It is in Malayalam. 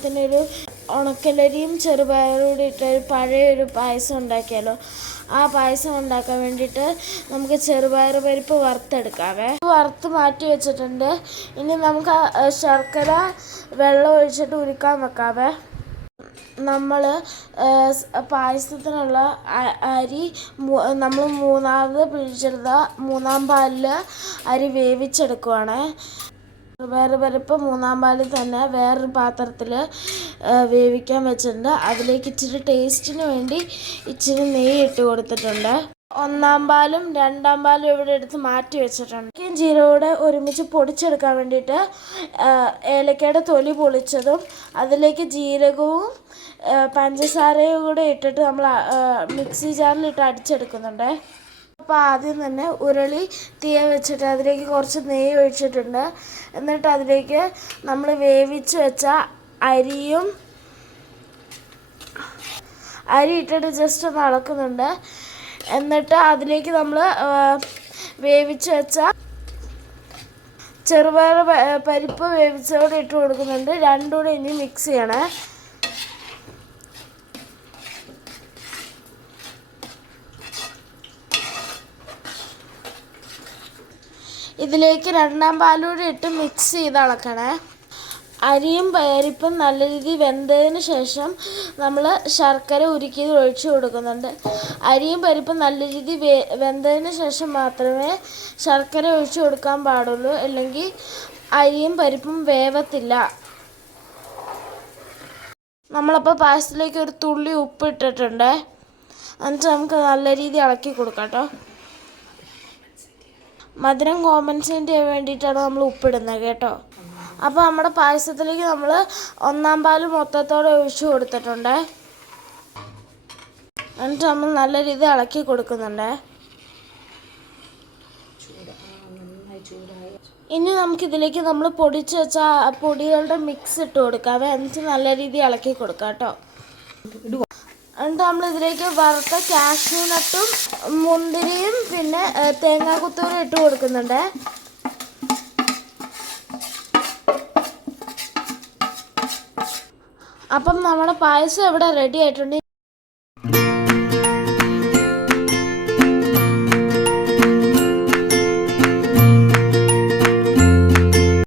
ഓണത്തിനൊരു ഉണക്കലരിയും ചെറുപയറും കൂടി ഇട്ടൊരു പഴയൊരു പായസം ഉണ്ടാക്കിയാലോ? ആ പായസം ഉണ്ടാക്കാൻ വേണ്ടിയിട്ട് നമുക്ക് ചെറുപയർ പരിപ്പ് വറുത്തെടുക്കാവേ. വറുത്ത് മാറ്റി വെച്ചിട്ടുണ്ട്. ഇനി നമുക്ക് ശർക്കര വെള്ളം ഒഴിച്ചിട്ട് ഉരുക്കാൻ വെക്കാവേ. നമ്മൾ പായസത്തിനുള്ള അരി നമ്മൾ മൂന്നാമത് പിഴിച്ചെടുത്ത മൂന്നാം പാലിൽ അരി വേവിച്ചെടുക്കുവാണ്. ചെറുപയർ പരിപ്പ് മൂന്നാം പാലിൽ തന്നെ വേറൊരു പാത്രത്തിൽ വേവിക്കാൻ വെച്ചിട്ടുണ്ട്. അതിലേക്ക് ഇച്ചിരി ടേസ്റ്റിന് വേണ്ടി ഇച്ചിരി നെയ്യ് ഇട്ട് കൊടുത്തിട്ടുണ്ട്. ഒന്നാം പാലും രണ്ടാം പാലും ഇവിടെ എടുത്ത് മാറ്റി വെച്ചിട്ടുണ്ട്. ജീരകോടെ ഒരുമിച്ച് പൊടിച്ചെടുക്കാൻ വേണ്ടിയിട്ട് ഏലക്കയുടെ തൊലി പൊളിച്ചതും അതിലേക്ക് ജീരകവും പഞ്ചസാരയും കൂടെ ഇട്ടിട്ട് നമ്മൾ മിക്സി ജാറിലിട്ട് അടിച്ചെടുക്കുന്നുണ്ട്. അപ്പോൾ ആദ്യം തന്നെ ഉരുളി തീ വെച്ചിട്ട് അതിലേക്ക് കുറച്ച് നെയ്യ് ഒഴിച്ചിട്ടുണ്ട്. എന്നിട്ട് അതിലേക്ക് നമ്മൾ വേവിച്ച് വെച്ച അരി ഇട്ടിട്ട് ജസ്റ്റ് ഒന്ന് ഇളക്കുന്നുണ്ട്. എന്നിട്ട് അതിലേക്ക് നമ്മൾ വേവിച്ച് വെച്ച ചെറുപയർ പരിപ്പ് വേവിച്ചോടെ ഇട്ട് കൊടുക്കുന്നുണ്ട്. രണ്ടും കൂടെ ഇനി മിക്സ് ചെയ്യണേ. ഇതിലേക്ക് രണ്ടാം പാലൂടെ ഇട്ട് മിക്സ് ചെയ്ത് ഇളക്കണേ. അരിയും പരിപ്പും നല്ല രീതിയിൽ വെന്തതിന് ശേഷം നമ്മൾ ശർക്കര ഉരുക്കിയത് ഒഴിച്ചു കൊടുക്കുന്നുണ്ട്. അരിയും പരിപ്പും നല്ല രീതിയിൽ വെന്തതിന് ശേഷം മാത്രമേ ശർക്കര ഒഴിച്ചു കൊടുക്കാൻ പാടുള്ളൂ, അല്ലെങ്കിൽ അരിയും പരിപ്പും വേവത്തില്ല. നമ്മളപ്പോൾ പായസത്തിലേക്ക് ഒരു തുള്ളി ഉപ്പ് ഇട്ടിട്ടുണ്ട്. എന്നിട്ട് നമുക്ക് നല്ല രീതിയിൽ ഇളക്കി കൊടുക്കാം കേട്ടോ. മധുരം കോമ്പൻസേറ്റ് ചെയ്യാൻ വേണ്ടിയിട്ടാണ് നമ്മൾ ഉപ്പിടുന്നത് കേട്ടോ. അപ്പോൾ നമ്മുടെ പായസത്തിലേക്ക് നമ്മൾ ഒന്നാം പാൽ മൊത്തത്തോടെ ഒഴിച്ചു കൊടുത്തിട്ടുണ്ട്. എന്നിട്ട് നമ്മൾ നല്ല രീതിയിൽ ഇളക്കി കൊടുക്കുന്നുണ്ട്. ഇനി നമുക്കിതിലേക്ക് നമ്മൾ പൊടിച്ച് വെച്ച പൊടികളുടെ മിക്സ് ഇട്ട് കൊടുക്കാം. എന്നിട്ട് നല്ല രീതിയിൽ ഇളക്കി കൊടുക്കാം കേട്ടോ. എന്നിട്ട് നമ്മളിതിലേക്ക് വറുത്ത കാഷ്യൂ നട്ടും മുന്തിരിയും പിന്നെ തേങ്ങാക്കുത്തൂരും ഇട്ട് കൊടുക്കുന്നുണ്ട്. അപ്പം നമ്മുടെ പായസം ഇവിടെ റെഡി ആയിട്ടുണ്ട്.